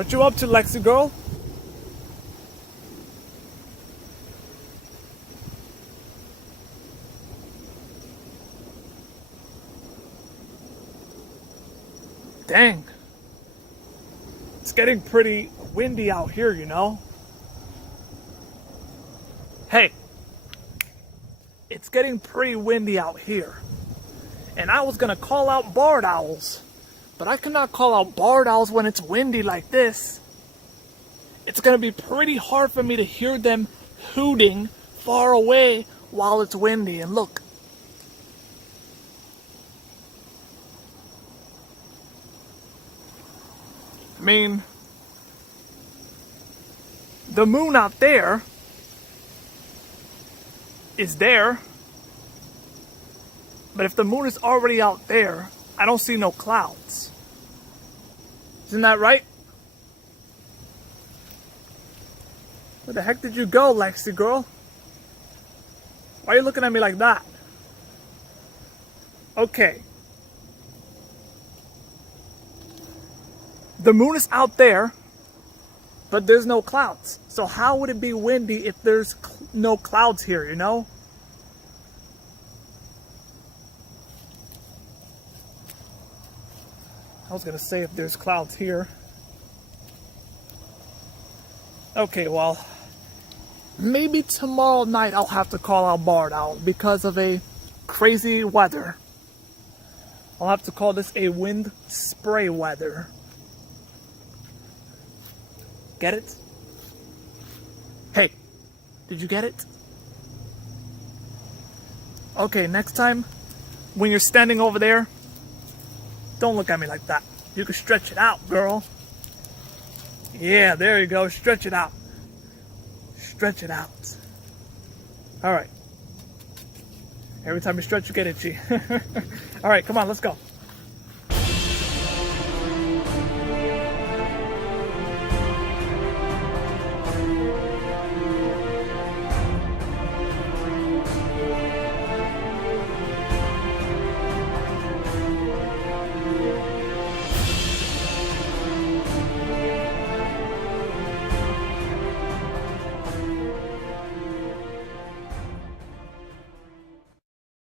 What you up to, Lexi girl? Dang. It's getting pretty windy out here, you know? Hey, it's getting pretty windy out here. And I was gonna call out barred owls, but I cannot call out barred owls when it's windy like this. It's gonna be pretty hard for me to hear them hooting far away while it's windy. And look. I mean, the moon out there is there, but if the moon is already out there, I don't see no clouds. Isn't that right? Where the heck did you go, Lexi girl? Why are you looking at me like that? Okay. The moon is out there, but there's no clouds. So how would it be windy if there's no clouds here, you know? I was gonna say if there's clouds here. Okay, well, maybe tomorrow night I'll have to call out barred owl because of a crazy weather. I'll have to call this a wind spray weather. Get it? Hey, did you get it? Okay, next time, when you're standing over there, don't look at me like that. You can stretch it out, girl. Yeah, there you go. Stretch it out. Stretch it out. All right. Every time you stretch, you get itchy. All right, come on, let's go.